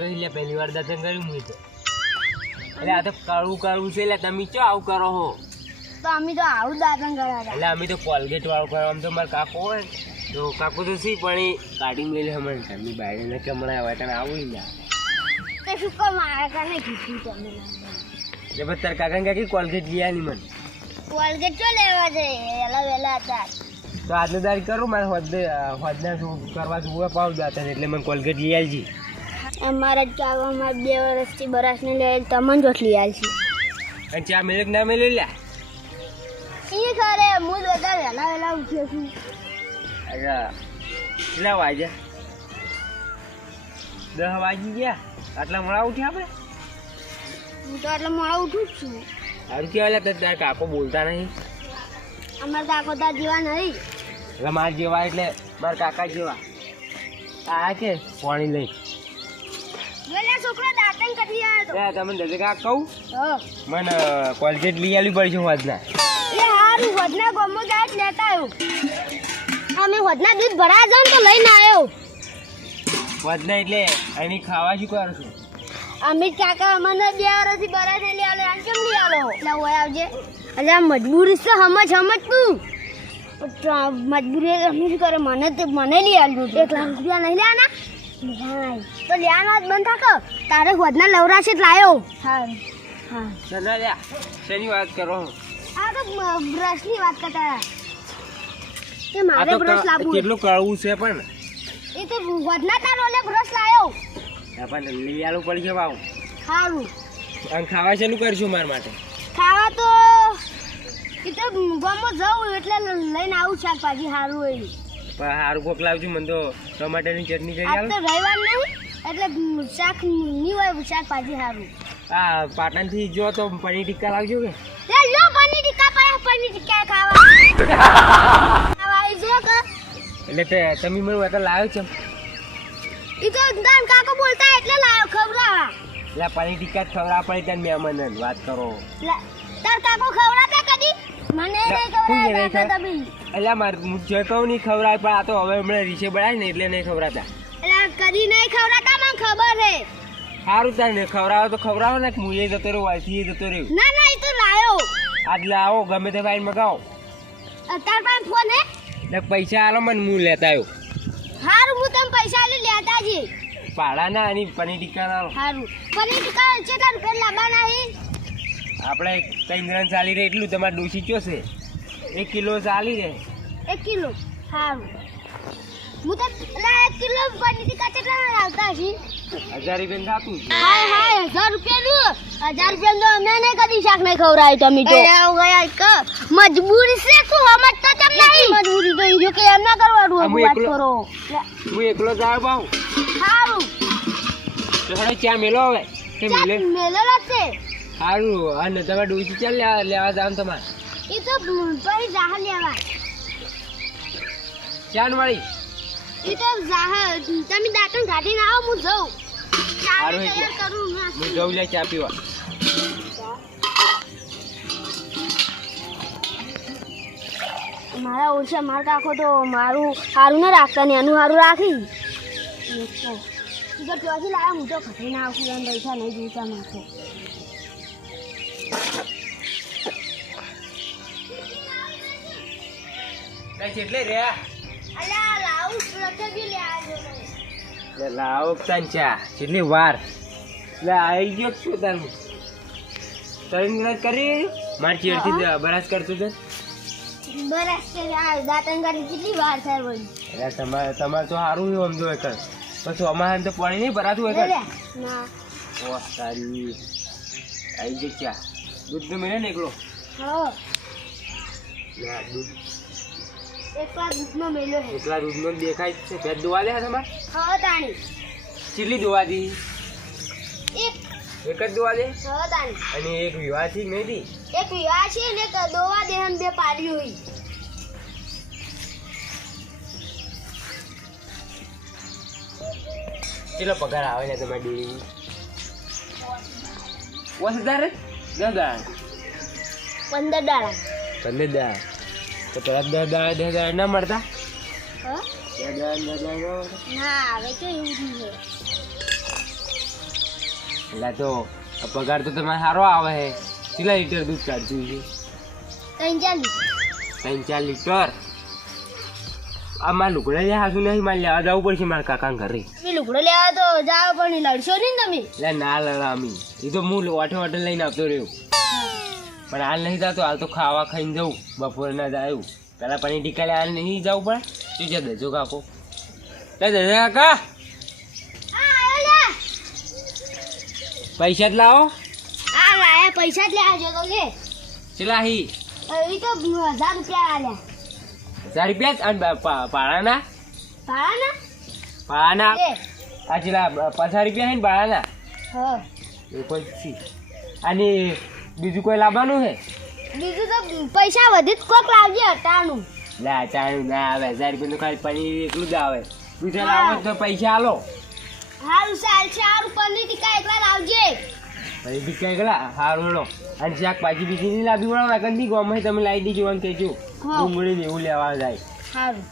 વાગે એટલે પહેલી વાર દર્શન કર્યું હું તો. એટલે આ તો કાળું કાળું છે એટલે તમે ચો આવું કરો હો. તો અમે તો આવું દાતન કર્યા એટલે અમે તો કોલગેટ વાળું કરો આમ તો મારા કાકો હોય તો કાકો તો શી પણ કાઢી મેલે હમણાં. તમે બાયણે ને હમણાં આવ્યા તમે આવું ને. તે શું કહો મારા કાને કીધું તમે એટલે પછી તારા કાકાને કાકી કોલગેટ ગયા ની મને. કોલગેટ ચો લેવા છે વહેલા વહેલા હતા. તો આજનો તારીખ કરું મારે હોદને હોદના કરવા જોવા પાવ જાતા એટલે મને કોલગેટ લઈ આલજી. અમારા ચાવામાં બે વર્ષથી બરાસને લે તમને જ લઈ આલ છે. અને ચા મેલે કે ના મેલે લ્યા? શી ખરે હું જ બધા વહેલા વહેલા ઉઠ્યો છું. અચ્છા. કેટલા વાગ્યા? દસ વાગી ગયા? આટલા મોડા ઉઠ્યા આપણે? હું તો એટલે મોડા ઉઠું જ છું. સારું કહેવાય તો તારા કાકો બોલતા નહીં? અમારા કાકો તાર જેવા નહીં. એટલે મારા જેવા એટલે મારા કાકા જેવા. આ કે? પાણી લઈ. જોયા છોકરો દાંતન કરી આવ્યો લે તમે દસે કહું? મને કોલગેટ લઈ આલી પડશે હોદના એ હારું વધના ગમો જાય લેતા આવ્યો. અમે વધના દૂધ ભરા જાઉં તો લઈને આવ્યો. હોદના એટલે એની ખાવા શું કરો છો? અમિત કાકા અમને બે વર્ષથી બરા ને લે આલો કેમ નહીં આલો એટલે આવજે. મજબૂરી છે સમજ સમજ તું. મજબૂરી અમે શું કરે મને તો મને લઈ આલ્યું એક લાખ રૂપિયા નહીં લેવાના? નહીં. તો લેવાનો આજ બંધ થાકો તારે વધના લવરાશી જ લાયો હા. હા. સના લ્યા શેની વાત કરો આ તો બ્રશની વાત કરતા હતા. મારે બ્રશ ક- લાવવું કેટલું કળવું છે પણ. એ તો વધના તારો લે બ્રશ લાયો. પણ લઈ પડી છે બાઉ સારું અને ખાવા શેનું કરશું મારા માટે? ખાવા તો એ તો ગામમાં જાઉં એટલે લઈને આવું શાકભાજી સારું હોય. પણ સારું કોક લાવજો મને તો ટમાટરની ચટણી કરી આજ તો રવિવાર નહીં? એટલે શાક નહીં હોય શાકભાજી સારું. આ પાટણથી જો તો પનીર ટિક્કા લાવજો કે. લે લો પનીર ટીકા પાયા પનીર ટીકા ખાવા. ખાવા જો કે. એટલે તે તમે મને વાત લાવ્યો છે ઈ તો દાન કાકો બોલતા એટલે લાવ્યો ખબરા એટલે પનીર ટિક્કા ખવરા પડી ત્યાં મહેમાનને વાત કરો. લે, તાર કાકો ખવડાતા કદી? મને નહીં ખવડાવતા તમે. એટલે માર હું કહું નહીં ખવડાવે પણ આ તો હવે હમણાં રીસે બળાય ને એટલે નહીં ખવરાતા કદી નહીં ખવડાતા મને ખબર હે. સારું તાર ને ખવડાવો તો ખવડાવો ને હું એ જતો રહ્યો વાલથી એ જતો રહ્યો ના ના એ તો લાયો. આજ લાવો ગમે તે ભાઈ મગાવો. તાર પાસે ફોન હે? ને પૈસા આલો મને હું લેતા આવ્યો હારું હું તમ પૈસા લઈ લેતા જી પાડાના એની પનીર ટીકા ના આલો. હારું. પનીર ટીકા કેટલા રૂપિયા લાવવાના હે. આપણે ત્રણ જણ ચાલી રહે એટલું તમારે ડોસી છે? એક કિલો ચાલી રહે. એક કિલો. હારું. હું તો પેલા એક કિલો પનીર ટીકા કેટલા લાવતા છી હજાર રૂપિયા થતું હાય હાય હજાર રૂપિયાનું? હજાર રૂપિયા તો અમે નહીં કદી શાક નહીં ખવડાવ્યું તમે તો. મજબૂરી છે તું નહીં? મજબૂરી તો ઈજો કે એમ ના કરવાનું વાત કરો. હું એકલો જાય બાઉ હારું. તો હવે ચા મેલો હવે? કે મેલે? સારું અને તમે ડોસી ચાલ લેવા લેવા જાવ તમારે? એ તો પછી જાહ લેવા. ચાન વાળી એ તો તમે દાંતણ કાઢીને આવો હું જઉં. હારું તૈયાર કરું હું. જઉં લે ચા પીવા. મારા ઓછા માર કાકો તો મારું સારું ના રાખતા ને એનું સારું રાખી. તું તો ત્યાંથી લાવ્યા હું તો ઘરે ના આવું એમ પૈસા નહીં જોઈતા માથે એટલે રહ્યા. લે લાવો તાન ચા કેટલી વાર. લે આવી ગયો છું તારું. તરીને રાત કરી? મારી ચેડથી બરાસ કરતો તો? બરાબર છે આ દાંતણ કાઢી કેટલી વાર થાય વળી એટલે તમારે તમારે તો સારું એવું સમજો એક પછી અમારે તો પાણી નહીં ભરાતું હોય. ના. ઓ સારી. આવી ગયો ચા દૂધ તો મળે ને એકલો હા દૂધ. એકલા દૂધનો મેલો છે. એકલા દૂધનો દેખાય છે. ભેજ દોવા લે તમાર? હા તાણી ચીલી દોવા દી. એક. એક જ દોવા દે હા તાણી અને એક વિવાહથી નહીં દી? એક વિવાહ છે ને એક દોવા દેહન બે પાડી હોય. કેટલો પગાર આવે ને તમારી ડેરી? હજાર? દસ હજાર? પંદર દાડા પંદર હજાર તો પેલા દાદા દાદા ના મળતા? ના તો એવું છે. એટલે તો પગાર તો તમારે સારો આવે છે. કેટલા લીટર દૂધ કાઢતું છે ત્રણ ત્રણ ચાર લીટર? આ મારા લુગડા જે હાસું નહીં મારે લેવા જવું પડશે મારા કાકા ઘરે. એ લુગડો લેવા તો જાવ પણ લડશો નહીં ને તમે? એટલે ના લડામી. એ તો હું ઓઠે ઓઠે લઈને આવતો રહ્યો. પણ હાલ નહીં જતો હાલ તો ખાવા ખાઈને જવું બપોરના જાય પેલા પાણી ટીકા લે હાલ નહીં જવું પણ. શું છે દેજો કાકો. એ દેજો કાકા. લે પૈસા જ લાવો. પૈસા જ લેવા જો લે. ચલા હી? એ તો હજાર રૂપિયા આલ્યા હજાર રૂપિયા જ? અને પા- પા- ભાડાના ભાડાના આ ચલા પચાસ રૂપિયા છે ને ભાડાના હા. એ પછી. અને બીજું કોઈ લાવવાનું છે? બીજું તો પૈસા વધી જ કોક લાવજે અટાણું. લે અટાણું ના આવે હજાર રૂપિયાનું ખાલી પનીર એકલું જ આવે. બીજા લાવો તો પૈસા આલો. હારું સારું સારું પનીર ટીકા એકલા લાવજે પનીર ટીકા એકલા? હારું લો અને શાકભાજી બીજી નહીં લાવી વળો વાગંદી ગમે તમે લાવી દેજો અને કહેજો. ડુંગળી ને એવું લેવા જાય. સારું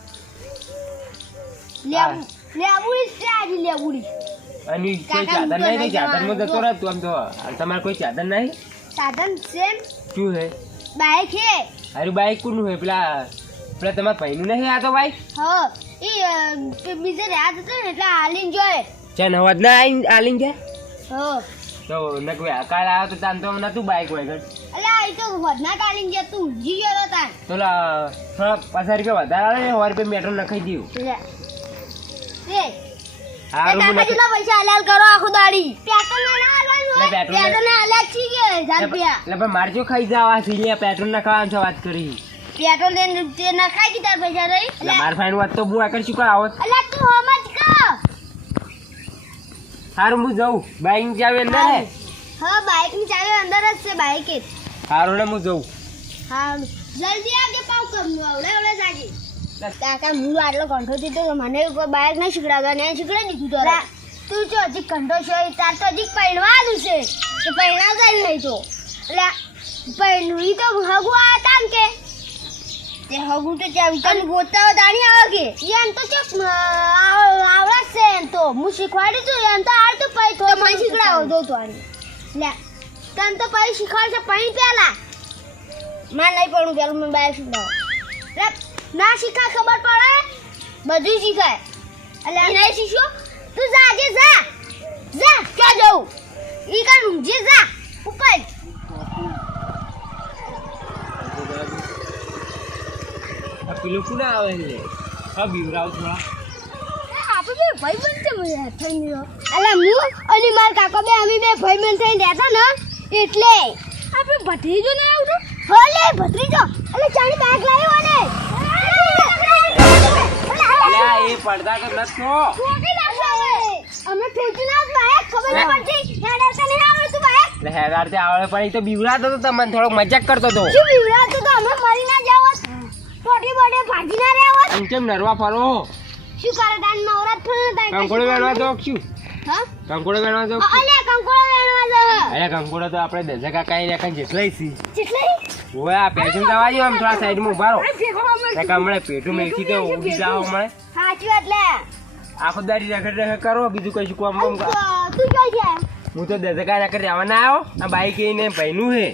લેવું છે આજે લેવું અને કોઈ ચાદર નહીં ચાદર ચાદરમાં જતો રહેતું આમ તો. તમારે કોઈ ચાદર નહીં? સાધન સેમ શું હે? બાઇક હે. હારું બાઈક કોનું હે? પેલા પેલા તમારા ભાઈનું નહીં આ તો બાઈક હા એ બીજે રાત હતો ને એટલે હાલીને જોયે. ચાલ અવાજ ના આઈ આલીન જાય હો. તો નકવે કાલ આવ્યો તો તાન તો નતું હોય વગર અલા એ તો વધના કાલીન ગયા તું જી ગયો તો તાન. તો લા થોડા પચાસ રૂપિયા વધારે આવે ને સો રૂપિયા મેટ્રો નખાઈ દીધું લે. હું નખાઈ પૈસા હાલાલ કરો આખો દાડી. પેટ્રોલ ના હાલવાનું લે, પેટ્રોલ ને- પેટ્રોલ ના હાલ્યા છી કે હજાર રૂપિયા એટલે પણ મારે જો ખાઈ જવા? પેટ્રોલ ના છે વાત કરી? પેટ્રોલ ને તે નખાઈ દીધા પૈસા રહી એટલે માર ફાઈન વાત તો હું આગળ શું કરાવો અલા તું સમજ કા હારું હું જઉં. બાઈકની ચાવી અંદર હે? હા બાઈકની ચાવી અંદર જ છે બાઈક જ. હારું ને હું જઉં. હા જલ્દી આવજે પાવ કરનું આવડે આવડે સાજી. કાકા હું આટલો કંઠો દીધો મને કોઈ બાઈક નહીં શીખડાવતા ને શીખડાવી દીધું તો તું જો હજી કંડો છે તાર તો હજી પહેરવાનું છે. તો પહેરાવતા જ નહીં તો. એટલે પહેરનું તો હગું આ હતા ને કે. તે હગું તો ત્યાં વિચાર ગોતા દાણી આવે કે? એમ તો ચોક આવડે છે એમ તો. હું શીખવાડી તું એમ તો આવડતું પછી તો મને શીખડાવો દો તો લે તને તો પછી શીખવાડશે પછી પહેલા. માર નહીં પડું પેલું મને બાઈક શીખડાવો ના શીખાય ખબર પડે? બધું શીખાય. એટલે નહીં શીખ્યો તું જા આજે જા. જા ક્યાં જવું ઈ કાન ઊંઘી જા. ઉપર. પેલું કોણ આવે છે? હા બીવરાવ થોડા. આપણે બે ભાઈ બનતે મને થઈ ગયો અલા હું અને માર કાકા બે અમે બે ભાઈ બન થઈને રહેતા ને એટલે. આપણે ભત્રીજો ના આવતો હોલે ભત્રીજો. એટલે ચાણી બાઈક લાવ્યો અને એ પડદા કર નત. એટલે તે આવડે પણ તો બીવડાતો તો તમને થોડોક મજાક કરતો તો. શું બીવડાતું તો? અમે મરી ના જાવત ટોટી બોટે ભાજી ના રહેવત આમ કેમ નરવા ફરો? શું કરે તાન? નવરાત થોડું તાન કંકોડો વેણવા દો શું? હા? કંકોડો વેણવા તો અલે કંકોળો વેણવા જહ અરે કંકોડો તો આપણે દસ કાકા ને રેખા જેટલાય સી કેટલી ઓય આ પેશન દવા જો આમ થોડા સાઈડમાં ઊભા રહો. આ ભેગો હમણાં પેટું મેથી તો ઊભી જાઓ મળે સાચી વાત લે. આખો દાડી રખડ રખડ કરો બીજું કશું કોમ કોમ છે? હું તો દસકા રખડ રહેવાના આવ્યો આ બાઈક એને ભાઈનું હે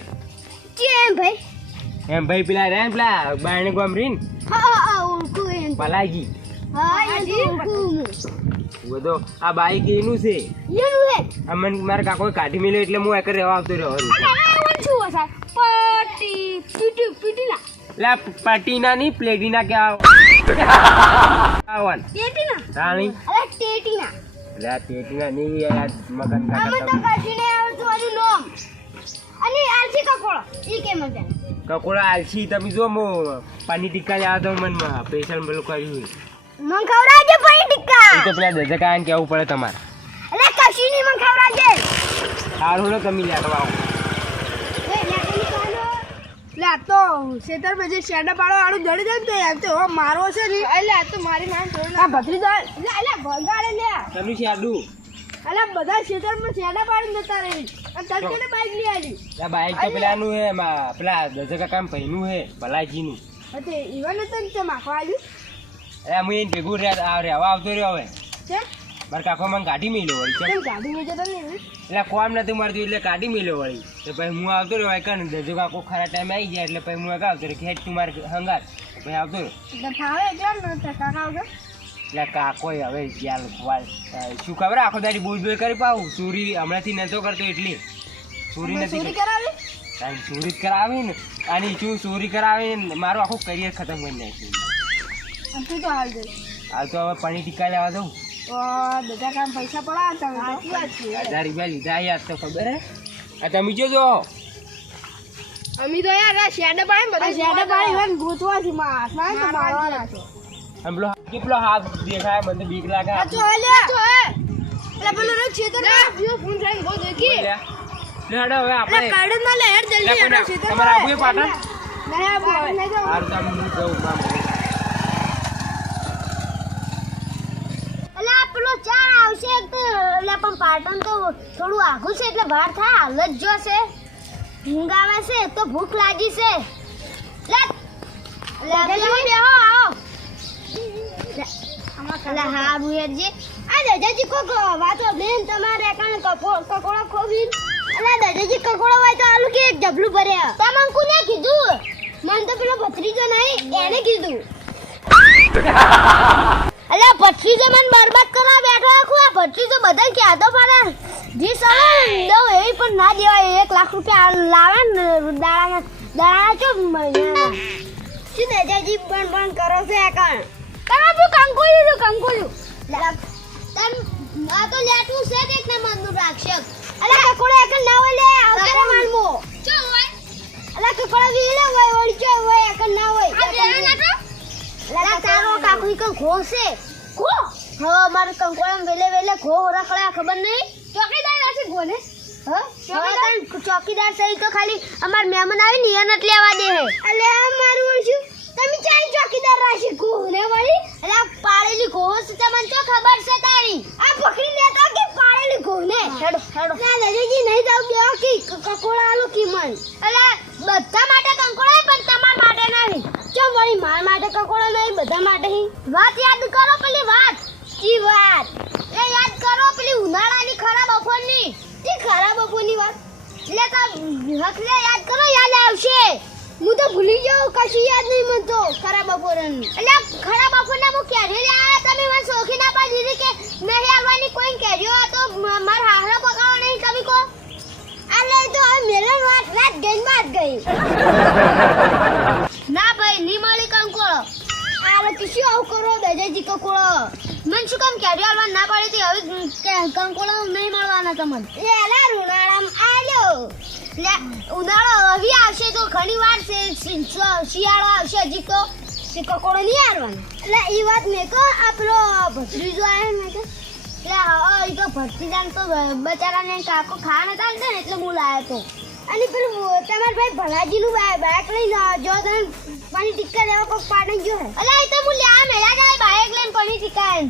કેમ ભાઈ? એમ ભાઈ પેલા રે પેલા બાયણે ગોમ રીન? પલાગી બધો આ બાઈક એનું છે. આ મને મારા કાકો કાઢી મેલ્યો એટલે હું એકર રહેવા આવતો રહ્યો છું ના પાટીના ની પ્લેટીના કે આવન ટેટી ના રાણી અરે ની યાર મગન અમે તો નોમ. અને આલસી કકોળો ઈ કેમ તમે જો મો પાણી ટીકા લેવા તો મને સ્પેશિયલ પેલું કર્યું મન ખવડાવજે ભાઈ એ ટીક્કા તો પેલા આને કેવું પડે તમારે. અરે કશી મન ખવડાવજે. સારું ને તમે લેવા આવો. લે આ તો ખેતરમાં જે શેડા પાડો વાળું જડી જાય ને તો એમ તો મારો છે ને. એટલે આ તો મારી માન થોડી આ ભત્રી જાય એટલે એટલે ભગાડે લે. તમે શાડું એટલે બધા ખેતરમાં શેડા પાડી જતા રહી. અને તડકે બાઈક લઈ આવી આ બાઈક તો પેલાનું હે મા- પેલા દજકા કામ ભાઈનું હે ભલાજીનું તે ઈવન તો ને તે માખવા આવ્યું એ હું એને ભેગું રહ્યા આવતો રહ્યો હવે. છે? મારા કાકો મને કાઢી મેલ્યો વળી ચમ. ગાડી મેં જતો ને એટલે કોમ નથી મળતું એટલે કાઢી મેલ્યો વળી. તો પછી હું આવતો રહ્યો હોય કને દજો કાકો ખરા ટાઈમે આવી જાય એટલે પછી હું એક આવતો રહ્યો. ખેંચ તું મારે હંગાત. પછી આવતો રહ્યો. એટલે ફાવે એટલે ને ટકા એટલે કાકો હવે યાર શું ખબર? આખો દાડી બોલ બોલ કરી પાવું ચોરી હમણાંથી નતો કરતો એટલી. ચોરી નથી કરાવી? ચોરી જ કરાવે ને. અને શું ચોરી કરાવી ને? મારું આખું કરિયર ખતમ કરી નાખ્યું. તું તો હાલ તો હવે પાણી ટીકા લેવા દઉં બધા કામ પૈસા પડા તમે સાચી વાત છે. હજાર રૂપિયા લીધા યાર તો ખબર હે? આ તમે જોજો અમે તો યાર આ શેડે બધા શેડે પાડી વન ગોતવા છે માં હાથમાં તો મારવાના છે. આમ કેટલો હાથ દેખાય મને બીક લાગે. આ તો હલે તો હે. એટલે પેલો રે છેતર ના વ્યુ ફોન જાય ગો દેખી. લે લે હવે આપણે કાઢ ના લે હેડ જલ્દી કોને? છેતર તમારે આબુ પાટણ નહીં આબુ નહીં જાવ હારું તો હું જઉં કામ કરું. એટલે આ પેલો ચાર આવશે તો પણ પાટણ તો થોડું આઘું છે એટલે વાર થાય હાલ જ જોશે. ઊંઘ આવે છે તો ભૂખ લાગી છે. હારું હેરજી આ દાદાજી કોક વાતો બેન તમારે કારણે કકોડો ખોવી અલા દાદાજી કકોડો હોય તો આલુ કે એક જબલું ભરે? તમને કોને કીધું? મને તો પેલો ભત્રીજો નહીં એને કીધું. અલ્યા તો મને બરબાદ કરવા બેઠો આખું આ ભઠ્ઠી તો બધા ક્યાં પાડે જે સવાલ દઉં એવી પણ ના દેવાય એક લાખ રૂપિયા લાવે ને દાડાના દાડા ચો મહિના શું દાદાજી પણ પણ કરો છો કાણ તમે શું કંકોયું છું કંકોયું તમ આ તો લેટવું છે જ એક નંબરનું રાક્ષક અલ્યા કકોડો એક ના હોય લે આવતરે માનમો ચો હોય? અલ્યા કકોડો વીલે હોય વળી ચો હોય એક ના હોય. આ બેરા નાટો લા તારો કાકુ ખો છે? ખો હા મારે કંકોળામ વેલે વેલે ઘો રખડ્યા ખબર નહીં? ચોકીદાર હશે ગોને હા ચોકીદાર સહી તો ખાલી અમાર મહેમાન આવી ને એને જ લેવા દે હે. અલે મારું શું? તમે ચાઈ ચોકીદાર રાશી ખો ને વળી? અલે પાળેલી ખો છે તમને તો ખબર છે તારી. આ પકડી લેતા કે પાળેલી ખો ને? હેડો હેડો. ના લેજી નહીં જાવ બે કે કકોળા આલો કી મન? અલે બધા માટે કંકોળા પણ તમાર માટે નહીં. ચમ વળી માર માટે કકોળા નહીં બધા માટે હી. વાત યાદ કરો પેલી વાત. કી વાત. એ યાદ કરો પેલી ઉનાળાની ખરાબ બપોરની ઈ ખરાબ બપોરની વાત. એટલે કા હકલે યાદ કરો યાદ આવશે. હું તો ભૂલી જાઉં કશું યાદ નહીં મનતો ખરા બપોરની. એટલે ખરાબ બપોરના હું કેરી આયા તમે મને શોખી ના પાડી દીધી કે નહીં આવવાની કોઈ કેરીઓ તો મારા હાહરો પકાવો નહીં તમે કહો. અલે તો આ મેલન વાત રાત ગઈ માં જ ગઈ. ના ભાઈ નહીં મળી કંકોળો. આ કશું આવું કરો બેજાજી કંકોળો? મને શું કામ કેરી આવવા ના પાડી હતી હવે કંકોળો નહીં મળવાના તમને. એ અલા ઉનાળામાં આલ્યો લે ઉનાળો હવે આવશે તો ઘણી વાર શિયાળો આવશે હજી તો. કકોડો નહીં આવવાનો એટલે એ વાત મેં કહો આપણો ભત્રીજો આવ્યો મેં કહે એટલે એ તો ભત્રીજાને તો બચારાને કાકો ખાવા નતા આવતા ને એટલે હું લાવ્યો તો. અને પેલું તમારા ભાઈ ભલાજીનું બાઇક લઈને જો તમે પાણી ટીક્કા લેવા કોક પાડી ગયો હે. એ તો હું લ્યા મેળા જાય બાઇક લઈને પાણી ટીક્કા એમ.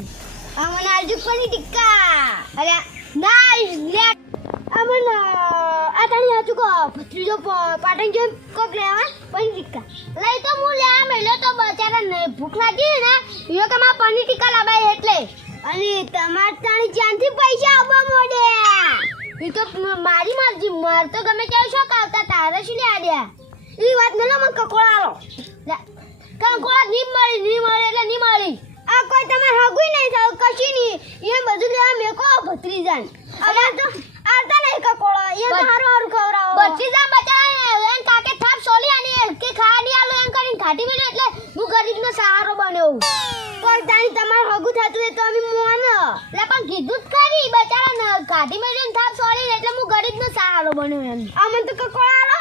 અમને આજુ પાણી ટીક્કા અરે ના લે. અમન આ તાણી હાચું કો. ભત્રીજો પાટણ જેમ કોક લેવા પનીર ટીક્કા લઈ તો હું લ્યા મેળ્યો તો બચારાને ભૂખ લાગી ને યો કે માં પાણી ટીક્કા લાવાય એટલે. અને તમાર તાણી જ્યાંથી પૈસા આવવા મોડે. એ તો મારી મરજી માર તો ગમે ત્યારે શોખ આવતા તારે શું લે આડ્યા એ વાત મેલો મને કકોળા આલો લે, કંકોડા નહીં મળી નહીં મળી એટલે નહીં મળી. આ કોઈ તમારે હગુય નહીં થયું કશી નહીં. એ બધું લેવા મેકો ભત્રીજાન. હવે તો આવતા નહીં કકોળો એ હારું હારું ખવડાવો. ભત્રીજા બચારા એન કાકે થાપ સોલી આની કે ખા નહીં આલો એમ કરીને ખાટી મેલ્યો એટલે હું ગરીબનો સહારો બન્યો પણ તાણી તમારું હગું થતું એ તો અમે મોન. એટલે પણ કીધું જ ખરી. બચારા કાઢી મેળવીને થાપ સોળી એટલે હું ગરીબનો સહારો બન્યો એમ. અમને તો કકોડા આલો.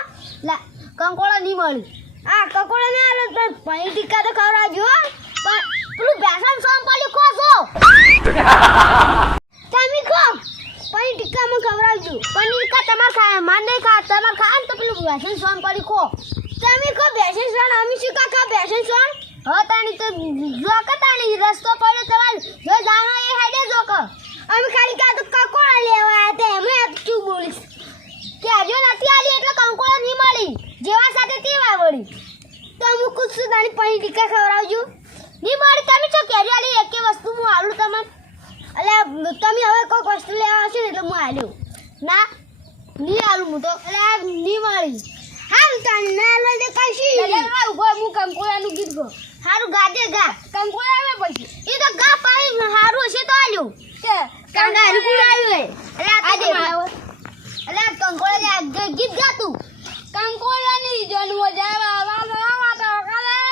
લા કંકોળો નહીં મળી. આ કકોડા ના આલો પણ પનીર ટીક્કા તો ખવડાવજો હો. પણ પેલું બેસન સોમ પડ્યું ખો છો. તમે ખો પનીર મને ખવડાવજો. પણ ટીક્કા તમાર ખા માર નહીં ખા, તમાર ખા તો પેલું ભેસન સોન પડી ખો. તમે કો ભેસન સોન અમે શું કા ભેસન સોન હો, તાણી તો જો કે તાણી, રસ્તો પડ્યો તમાર. જો જાણો એ હેડે જો કો અમે ખાલી કા તો કકોડા લેવા આવ્યા હતા, એમ આ શું બોલીશ? કે આજો નથી આલી એટલે કંકોળા નહીં મળી. જેવા સાથે તેવા વળી તો અમુક કુછ તાણી પનીર ટીકા ખવડાવજો નહીં મળી તમે હવે કોઈક વસ્તુ લેવા આવશે ને એટલે હું આલ્યો ના નહીં આલું હું તો. એટલે નહીં મળી હારું તને ના લો દે કશી ઊભો હું કંકોડાનું ગીત ગો. હારું ગાજે ગા. કંકોળા આવે પછી. એ તો ગા પાઈ હારું હશે તો આલ્યું કે કાંગા હારું આવ્યું હે. આજે અલ્યા એટલે કંકોળા ગીત ગાતું તું. કંકોડાની જન્મ જાવા વાલો વાતો અલા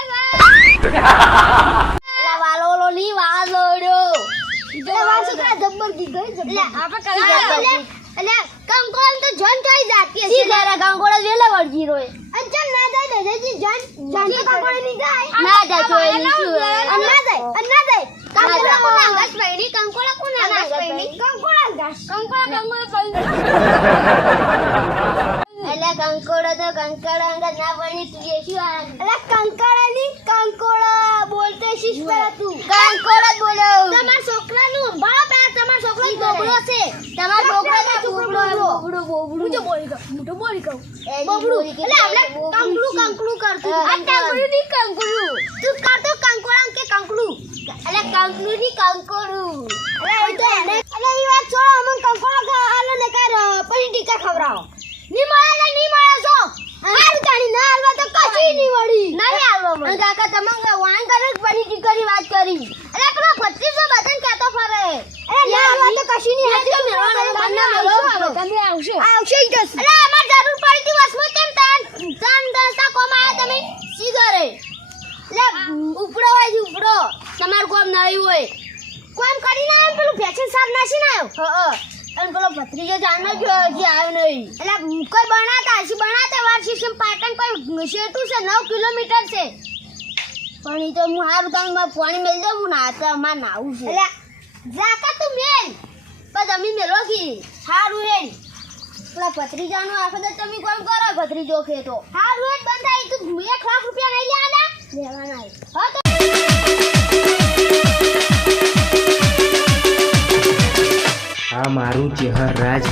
કંકોળ તો જન થઈ જાતી હશે. સી કંકોળ વેલા વળજી રોય. અંચન ના જાય ને જન જન તો કંકોળની જાય. ના જાય તો એની શું અન ના જાય અન ના જાય. કંકોળ કોણ આંગસ પૈડી કંકોળ કોણ આંગસ પૈડી કંકોળ આંગસ કંકોળ કંકોળ પૈડી એટલે કંકોડો તો કંકડ અંગત ના પડી તું એ શું એટલે કંકડાની કંકોડા બોલતે શીશ પર તું કંકોડા બોલો. તમાર છોકરાનું બાળો પે તમાર છોકરો બોબડો છે તમાર છોકરા તો બોબડો બોબડો તો બોલી કહું હું બોલી કહું. બોબડો. એટલે આપણે કંકડું કંકડું કરતું. આ કંકડું ની કંકડું. તું કરતો કંકોડા કે કંકડું? એટલે કંકડું ની કંકોડું. એટલે પાણી મેલ દો હું નાતા અમાર નાવું છે. એટલે જાકા તું મેલ પણ તમે મેલો સારું હેડ પેલા ભત્રીજાનો આખો તમે કોમ કરો ભત્રીજો ખેતો સારું હેડ એક લાખ રૂપિયા નહીં લેવાના લેવાના હા મારું ચેહર રાજ